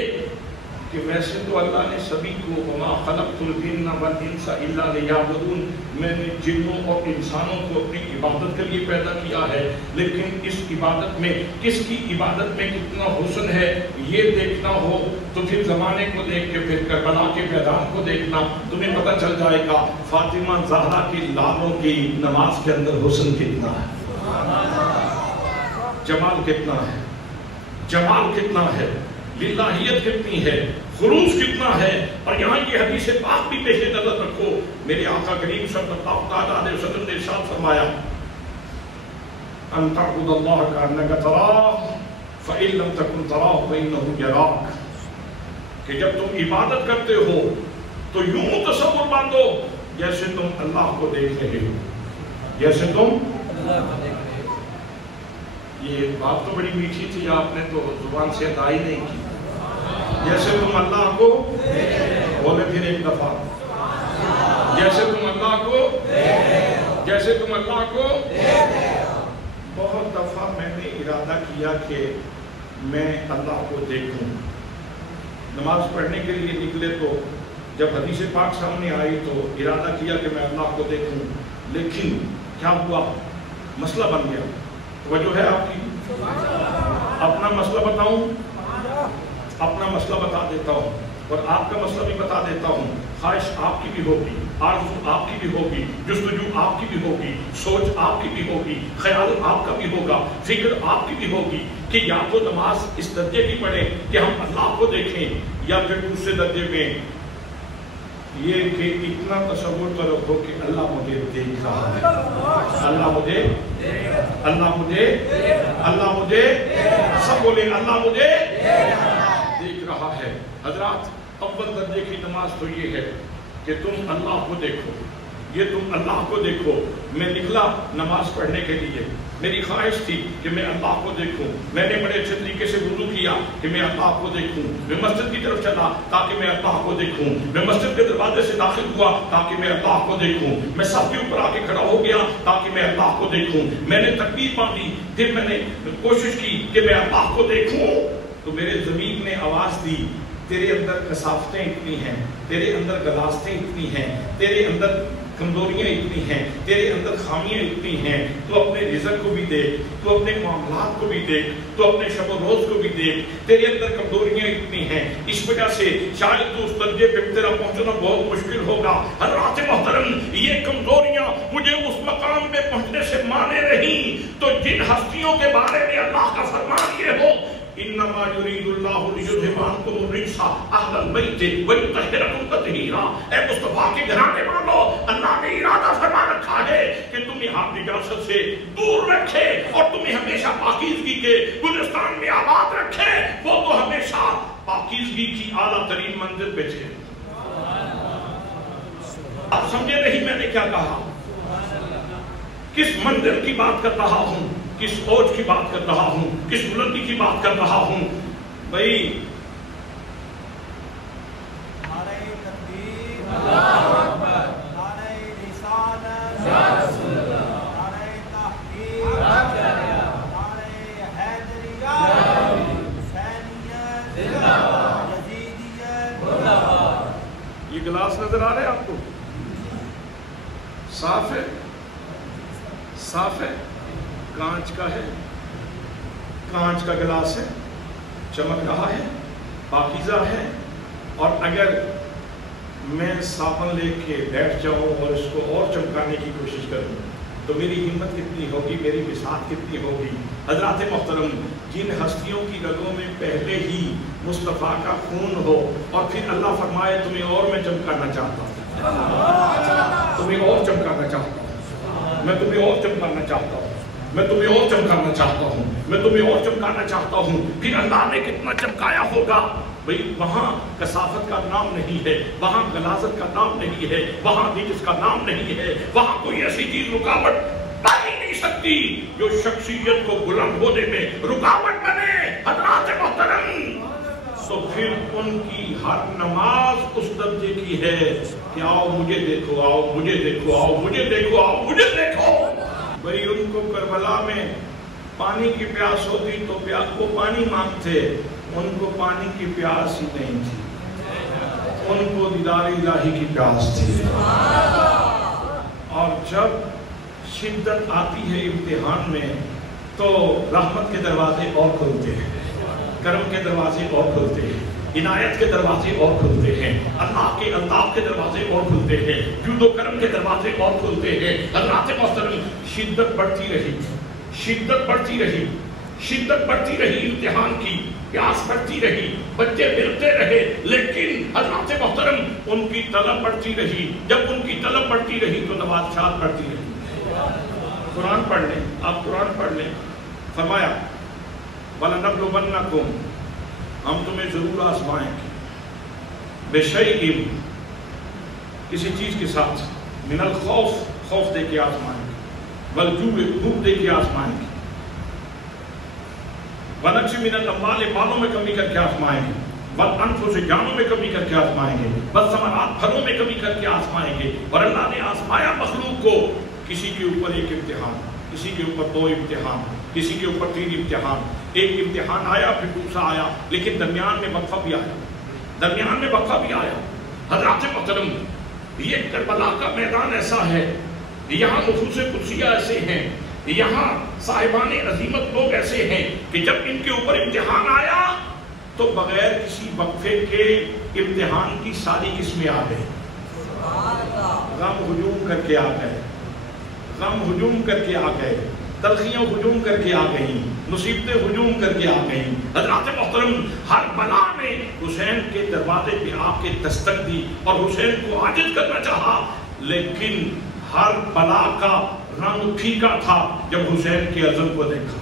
کہ ویسے تو اللہ نے سبھی کو وما خلقت الجن والانس الا لیعبدون، میں نے جنوں اور انسانوں کو اپنی عبادت کے لیے پیدا کیا ہے، لیکن اس عبادت میں کس کی عبادت میں کتنا حسن ہے یہ دیکھنا ہو تو پھر زمانے کو دیکھ کے پھر کربلا کے میدان کو دیکھنا، تمہیں پتہ چل جائے گا فاطمہ زہرا کی لالوں کی نماز کے اندر حسن کتنا ہے، جمال کتنا ہے، جمال کتنا ہے، للہیت کتنی ہے، خلوص کتنا ہے۔ اور یہاں یہ حدیث پاک بھی پیش نظر رکھو، میرے آقا کریم صلی اللہ تعالیٰ علیہ وسلم نے ارشاد فرمایا ان تعبد اللہ کأنک تراہ فإن لم تکن تراہ فإنہ یراک، کہ جب تم عبادت کرتے ہو تو یوں تصور باندھو جیسے تم اللہ کو دیکھ رہے ہو، جیسے تم اللہ کو دیکھ رہے ہو۔ یہ بات تو بڑی میٹھی تھی، آپ نے تو زبان سے ادا ہی نہیں کی، جیسے تم اللہ کو بولے پھر ایک دفعہ، جیسے تم اللہ کو، جیسے تم اللہ کو۔ بہت دفعہ میں نے ارادہ کیا کہ میں اللہ کو دیکھوں، نماز پڑھنے کے لیے نکلے تو جب حدیث پاک سامنے آئی تو ارادہ کیا کہ میں اللہ کو دیکھوں، لیکن کیا ہوا، مسئلہ بن گیا۔ وجہ ہے آپ کی، اپنا مسئلہ بتاؤں، اپنا مسئلہ بتا دیتا ہوں اور آپ کا مسئلہ بھی بتا دیتا ہوں۔ خواہش آپ کی بھی ہوگی، آرزو آپ کی بھی ہوگی، جستجو آپ کی بھی ہوگی، سوچ آپ کی بھی ہوگی، خیال آپ کا بھی ہوگا، فکر آپ کی بھی ہوگی کہ یا تو نماز اس درجے کی پڑھیں کہ ہم اللہ کو دیکھیں، یا پھر دوسرے درجے میں یہ کہ اتنا تصور تو رکھو کہ اللہ مجھے دیکھ رہا ہے، اللہ مجھے، اللہ مجھے، اللہ مجھے، سب بولے اللہ مجھے دیکھ رہا ہے۔ حضرات، اول درجے کی نماز تو یہ ہے کہ تم اللہ کو دیکھو، یہ تم اللہ کو دیکھو۔ میں نکلا نماز پڑھنے کے لیے، میری خواہش تھی کہ میں اللہ کو دیکھوں، میں نے بڑے اچھے طریقے سے وضو کیا کہ میں اللہ کو دیکھوں، میں مسجد کی طرف چلا تاکہ میں اللہ کو دیکھوں، میں مسجد کے دروازے سے داخل ہوا تاکہ میں اللہ کو دیکھوں، میں صف کے اوپر آ کے کھڑا ہو گیا تاکہ میں اللہ کو دیکھوں، میں نے تکبیر باندھی، پھر میں نے کوشش کی کہ میں اللہ کو دیکھوں، تو میرے ضمیر نے آواز دی تیرے اندر کثافتیں اتنی ہیں، تیرے اندر غلاظتیں اتنی ہیں، تیرے اندر کمزوریاں اتنی ہیں، تیرے اندر خامیاں اتنی ہیں، تو اپنے رزق کو بھی دیکھ، تو اپنے معاملات کو بھی دیکھ، تو اپنے شب و روز کو بھی دیکھ، تیرے اندر کمزوریاں اتنی ہیں، اس وجہ سے شاید تو اس درجے پہ تیرا پہنچنا بہت مشکل ہوگا۔ حضرات محترم، یہ کمزوریاں مجھے اس مقام پہ پہنچنے سے مانے نہیں، تو جن ہستیوں کے بارے میں اللہ کا فرمان یہ ہو انما یرید اللہ لیذھب عنکم الرجس اہل البیت ویطہرکم تطہیرا، اے مصطفیٰ کے گھرانے والوں، اللہ نے ارادہ فرما رکھا ہے کہ تمہیں ہاتھ نجاست سے دور رکھے اور تمہیں ہمیشہ پاکیزگی کے گلستان میں آباد رکھے، وہ تو ہمیشہ پاکیزگی کی اعلیٰ ترین منزل پہ تھے۔ آپ سمجھے نہیں میں نے کیا کہا، کس منزل کی بات کر رہا ہوں، کس اوج کی بات کر رہا ہوں، کس بلندی کی بات کر رہا ہوں۔ بھائی نعرہ تکبیر، اللہ اکبر، نعرہ رسالت، یا رسول اللہ، نعرہ تحقیق، نعرہ حیدریہ، حسینیت، یزیدیت، یہ گلاس نظر آ رہا ہے آپ کو، صاف ہے، صاف ہے، کانچ کا ہے، کانچ کا گلاس ہے، چمک رہا ہے، پاکیزہ ہے، اور اگر میں صابن لے کے بیٹھ جاؤں اور اس کو اور چمکانے کی کوشش کروں تو میری ہمت کتنی ہوگی، میری بساط کتنی ہوگی۔ حضرات محترم، جن ہستیوں کی رگوں میں پہلے ہی مصطفیٰ کا خون ہو اور پھر اللہ فرمائے تمہیں اور میں چمکانا چاہتا ہوں، تمہیں اور چمکانا چاہتا ہوں، میں تمہیں اور چمکانا چاہتا ہوں، میں تمہیں اور چمکانا چاہتا ہوں، میں تمہیں اور چمکانا چاہتا ہوں، پھر اللہ نے کتنا چمکایا ہوگا۔ بھئی وہاں کثافت کا نام نہیں ہے، وہاں غلاظت کا نام نہیں ہے، وہاں نجس کا نام نہیں ہے، وہاں کوئی ایسی چیز رکاوٹ بن ہی نہیں سکتی جو شخصیت کو بلند ہونے میں رکاوٹ بنے۔ حضرات محترم، تو پھر ان کی ہر نماز اس درجے کی ہے کہ آؤ مجھے دیکھو، آؤ مجھے دیکھو، آؤ مجھے دیکھو، آؤ مجھے دیکھو۔ بھئی ان کو کربلا میں پانی کی پیاس ہوتی تو وہ پانی مانگتے، ان کو پانی کی پیاس ہی نہیں تھی، ان کو دیدار الہی کی پیاس تھی۔ اور جب شدت آتی ہے امتحان میں تو رحمت کے دروازے اور کھلتے ہیں، کرم کے دروازے اور کھلتے ہیں، عنایت کے دروازے اور کھلتے ہیں، اللہ کے الطاف کے دروازے اور کھلتے ہیں، جود و کرم کے دروازے اور کھلتے ہیں۔ حضرات محترم، شدت بڑھتی رہی، شدت بڑھتی رہی، شدت بڑھتی رہی، امتحان کی پیاس بڑھتی رہی، بچے بلتے رہے، لیکن حضرات محترم ان کی طلب بڑھتی رہی۔ جب ان کی طلب بڑھتی رہی تو نوازشات بڑھتی رہی۔ قرآن پڑھ لیں، آپ قرآن پڑھ لیں، فرمایا وَلَنَبْلُوَنَّكُمْ، ہم تمہیں ضرور آزمائیں گے، بِشَيْءٍ، کسی چیز کے ساتھ، من الخوف، خوف دے کے آزمائیں گے، وَالْجُوعِ، بھوک دے کے آزمائیں گے، وَنَقْصٍ مِنَ الْأَمْوَالِ، مالوں میں کمی کر کے آزمائیں گے، وَالْأَنفُسِ، جانوں میں کمی کر کے آزمائیں گے، وَالثَّمَرَاتِ، پھلوں میں کمی کر کے آزمائیں گے۔ اور اللہ نے آزمایا مخلوق کو، کسی کے اوپر ایک امتحان، کسی کے اوپر دو امتحان، کسی کے اوپر تین امتحان، ایک امتحان آیا پھر دوسرا آیا، لیکن درمیان میں وقفہ بھی آیا، درمیان میں وقفہ بھی آیا۔ حضرات محترم، یہ کربلا کا میدان ایسا ہے، یہاں نفوس قدسیہ ایسے ہیں، یہاں صاحبان عظیمت لوگ ایسے ہیں کہ جب ان کے اوپر امتحان آیا تو بغیر کسی وقفے کے امتحان کی ساری قسمیں آ گئی۔ غم ہجوم کر کے آ گئے، غم ہجوم کر کے آ گئے، تلخیاں ہجوم کر کے آ گئیں، مصیبتیں ہجوم کر کے آ گئیں۔ حضرات محترم، ہر بلا میں حسین کے دروازے پہ آ کے دستک دی اور حسین کو عاجز کرنا چاہا، لیکن ہر بلا کا رنگ پھیکا تھا جب حسین کے عزم کو دیکھا۔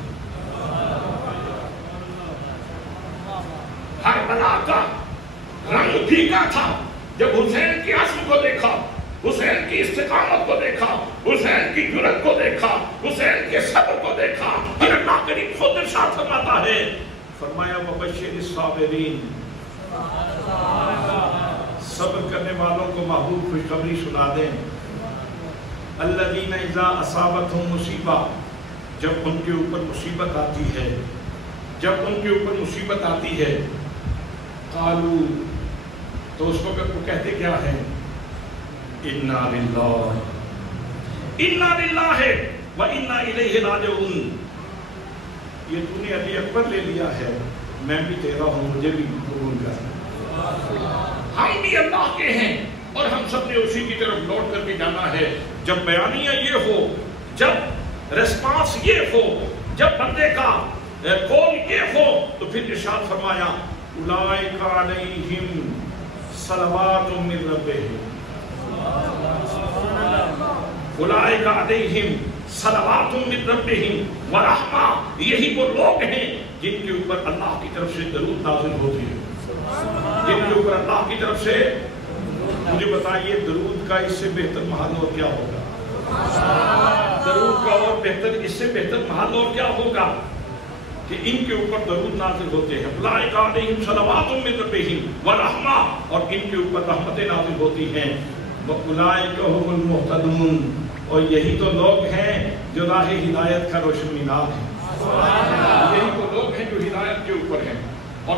ہر بلا کا رنگ پھیکا تھا جب حسین کے عزم کو دیکھا، حسین کی استقامت کو دیکھا، حسین کی جرأت کو دیکھا، حسین کے صبر کو دیکھا۔ اور اللہ کریم خود ارشاد فرماتا ہے، فرمایا وبشر الصابرین، صبر کرنے والوں کو محبوب خوشخبری سنا دیں، الذین اذا اصابتہم مصیبہ، جب ان کے اوپر مصیبت آتی ہے، جب ان کے اوپر مصیبت آتی ہے، قالو، تو اس وقت وہ کہتے کیا ہیں؟ انا للہ و انا الیہ راجعون۔ یہ تو نے علی اکبر لے لیا ہے، میں بھی تیرا ہوں، مجھے بھی قبول کر۔ ہم بھی اللہ کے ہیں اور ہم سب نے اسی کی طرف لوٹ کر کے جانا ہے۔ جب بیانیہ یہ ہو، جب ریسپانس یہ ہو، جب بندے کا قول یہ ہو، تو پھر ارشاد فرمایا اولئک علیہم صلوات من ربہم، اولئک علیہم صلوات من ربہم ورحمہ، یہی وہ لوگ ہیں جن کے اوپر اللہ کی طرف سے درود نازل ہوتی ہے، جن کے اوپر اللہ کی طرف سے۔ مجھے بتائیے درود کا اس سے بہتر محل اور کیا ہوگا؟ درود کا اور بہتر، اس سے بہتر محل اور کیا ہوگا کہ ان کے اوپر درود نازل ہوتے ہیں، اولئک علیہم صلوات من ربہم ورحمہ، اور ان کے اوپر رحمتیں نازل ہوتی ہیں، واولئک ھم المہتدون، اور یہی تو لوگ ہیں جو راہ ہدایت کا روشن مینار ہیں، یہی تو لوگ ہیں جو ہدایت کے اوپر ہیں۔ اور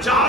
4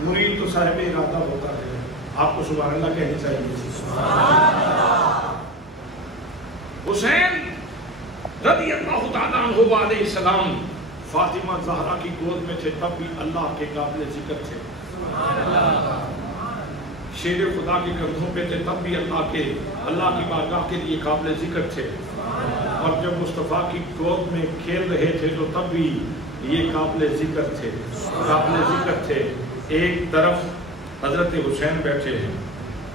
مرید تو صاحب ارادہ ہوتا ہے. آپ کو سبحان اللہ کہنی چاہیے. حسین رضی اللہ تعالیٰ عنہ علیہ السلام فاطمہ زہرا کی گود میں تھے تب بھی اللہ کے قابل ذکر تھے. شیر خدا کے کندھوں پہ تھے تب بھی اللہ کی بارگاہ کے لیے قابل ذکر تھے. اور جب مصطفیٰ کی گود میں کھیل رہے تھے تو تب بھی یہ قابل ذکر تھے. ایک طرف حضرت حسین بیٹھے ہیں,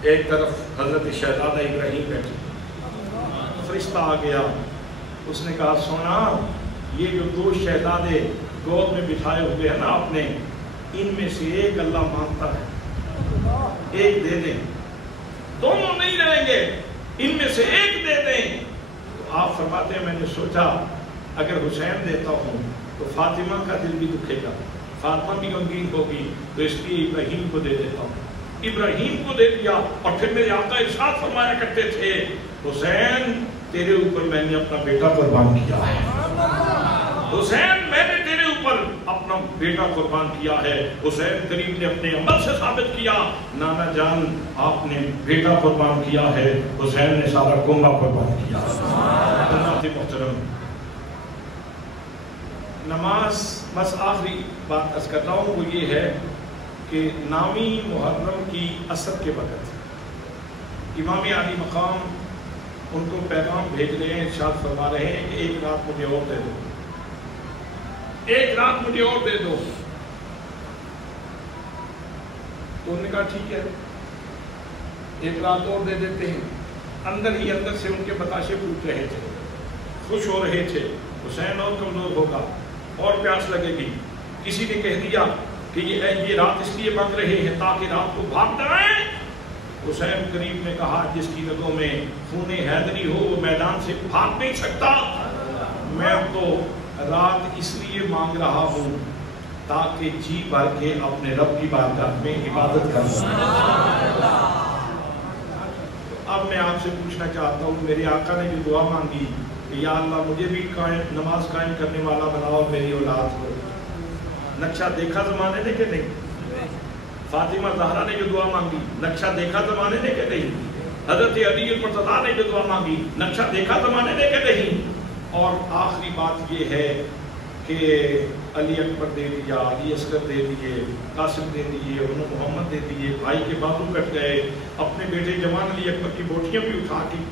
ایک طرف حضرت شہزادہ ابراہیم بیٹھے. فرشتہ آ گیا, اس نے کہا سونا یہ جو دو شہزادے گود میں بٹھائے ہوئے ہیں نا آپ نے, ان میں سے ایک اللہ مانگتا ہے, ایک دے دیں. دونوں نہیں رہیں گے, ان میں سے ایک دے دیں. تو آپ فرماتے ہیں میں نے سوچا اگر حسین دیتا ہوں تو فاطمہ کا دل بھی دکھے گا, فاطمہ بھی غمگین ہوگی, تو اس لیے ابراہیم کو دے دیتا ہوں. ابراہیم کو دے دیا. اور پھر میرے آقا ارشاد فرمایا کرتے تھے حسین تیرے اوپر میں نے اپنا بیٹا قربان کیا ہے. حسین میں نے تیرے اوپر اپنا بیٹا قربان کیا ہے. حسین کریم نے اپنے عمل سے ثابت کیا. نانا جان آپ نے بیٹا قربان کیا ہے, حسین نے سارا کنبہ قربان کیا. محترم نماز, بس آخری بات عرض کرتا ہوں وہ یہ ہے کہ نامی محرم کی عصر کے وقت امام عالی مقام ان کو پیغام بھیج رہے ہیں, ارشاد فرما رہے ہیں کہ ایک رات مجھے اور دے دو, ایک رات مجھے اور دے دو. تو انہوں نے کہا ٹھیک ہے ایک رات اور دے دیتے ہیں. اندر ہی اندر سے ان کے بتاشے پھوٹ رہے تھے, خوش ہو رہے تھے. حسین اور کمزور ہوگا اور پیاس لگے گی. کسی نے کہہ دیا کہ یہ رات اس لیے مانگ رہے ہیں تاکہ رات کو بھاگ جائیں. حسین کریم نے کہا جس کی رگوں میں خون حیدری ہو وہ میدان سے بھاگ نہیں سکتا. میں تو رات اس لیے مانگ رہا ہوں تاکہ جی بھر کے اپنے رب کی بارگاہ میں عبادت کر سکوں. اب میں آپ سے پوچھنا چاہتا ہوں, میرے آقا نے جو دعا مانگی کہ یا اللہ مجھے بھی نماز قائم کرنے والا بناؤ میری اولاد کو, نقشہ دیکھا زمانے نے کہ نہیں؟ فاطمہ زہرا نے جو دعا مانگی نقشہ دیکھا زمانے نے کہ نہیں؟ حضرت علی المرتضیٰ نے جو دعا مانگی نقشہ دیکھا زمانے نے کہ نہیں؟ اور آخری بات یہ ہے کہ علی اکبر دے دیا, علی اصغر دے دیے, قاسم دے دیے, ابن محمد دے دیے, بھائی کے بازو کٹ گئے, اپنے بیٹے جوان علی اکبر کی بوٹیاں بھی اٹھا کے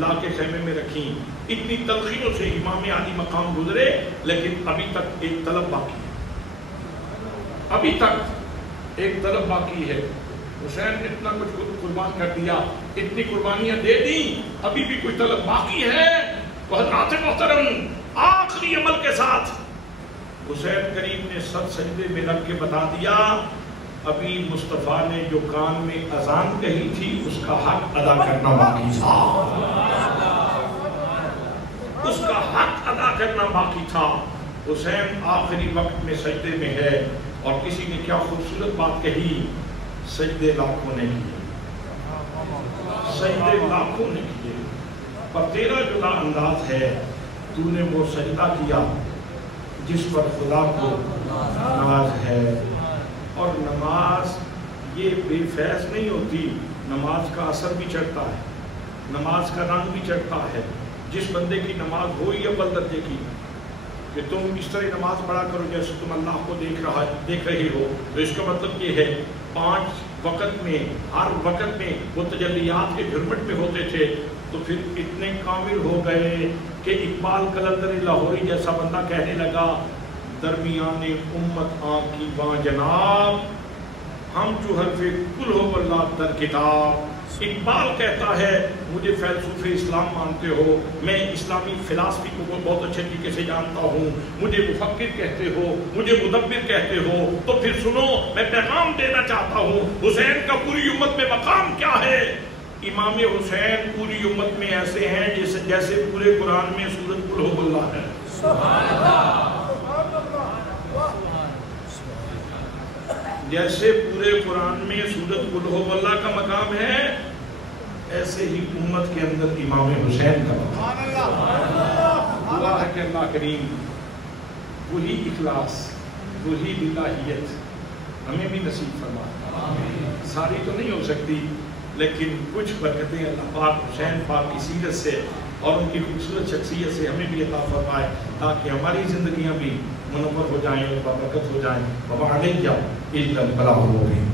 لا کے خیمے میں رکھیں. اتنی تلخیوں سے امام عالی مقام گزرے, لیکن ابھی تک ایک طلب باقی ہے, ابھی تک ایک طلب باقی ہے. حسین نے اتنا کچھ قربان کر دیا, اتنی قربانیاں دے دی, ابھی بھی کچھ طلب باقی ہے. تو حضرات محترم آخری عمل کے ساتھ حسین کریم نے سب سجدے میں رکھ کے بتا دیا ابھی مصطفیٰ نے جو کان میں اذان کہی تھی اس کا حق ادا کرنا باقی تھا, اس کا حق ادا کرنا باقی تھا. حسین آخری وقت میں سجدے میں ہے, اور کسی نے کیا خوبصورت بات کہی, سجدے لاکھوں نے کیے, سجدے لاکھوں نے کیے, پر تیرا جو انداز ہے تو نے وہ سجدہ کیا جس پر خدا کو ناز ہے. اور نماز یہ بے فیض نہیں ہوتی, نماز کا اثر بھی چڑھتا ہے, نماز کا رنگ بھی چڑھتا ہے. جس بندے کی نماز ہو یا اول درجے کی, کہ تم اس طرح نماز پڑھا کرو جیسے تم اللہ کو دیکھ رہے ہو, تو اس کا مطلب یہ ہے 5 وقت میں ہر وقت میں وہ تجلیات کے جھرمٹ میں ہوتے تھے. تو پھر اتنے کامل ہو گئے کہ اقبال قلندر لاہوری جیسا بندہ کہنے لگا درمیان امت آنکھ کی باں جناب ہم جو حرف کل ہو واللہ در کتاب. اقبال کہتا ہے مجھے فیلسوف اسلام مانتے ہو, میں اسلامی فلسفی کو بہت اچھے طریقے سے جانتا ہوں, مجھے مفکر کہتے ہو, مجھے مدبر کہتے ہو, تو پھر سنو میں پیغام دینا چاہتا ہوں. حسین کا پوری امت میں مقام کیا ہے؟ امام حسین پوری امت میں ایسے ہیں جیسے پورے قرآن میں سورۃ قل ہو اللہ ہے. سبحان اللہ. جیسے پورے قرآن میں سورۃ قل ہو اللہ کا مقام ہے, ایسے ہی امت کے اندر امام حسین کا مقام ہے. اللہ ہے کہ اللہ کریم وہی اخلاص, وہی الہیت ہمیں بھی نصیب فرمائے. ساری تو نہیں ہو سکتی لیکن کچھ برکتیں اللہ پاک حسین پاک کی سیرت سے اور ان کی خوبصورت شخصیت سے ہمیں بھی عطا فرمائے تاکہ ہماری زندگیاں بھی منور ہو جائیں اور بابرکت ہو جائیں. وَمَا عَلَيَّ إِلَّا الْبَلَاغُ الْمُبِينُ.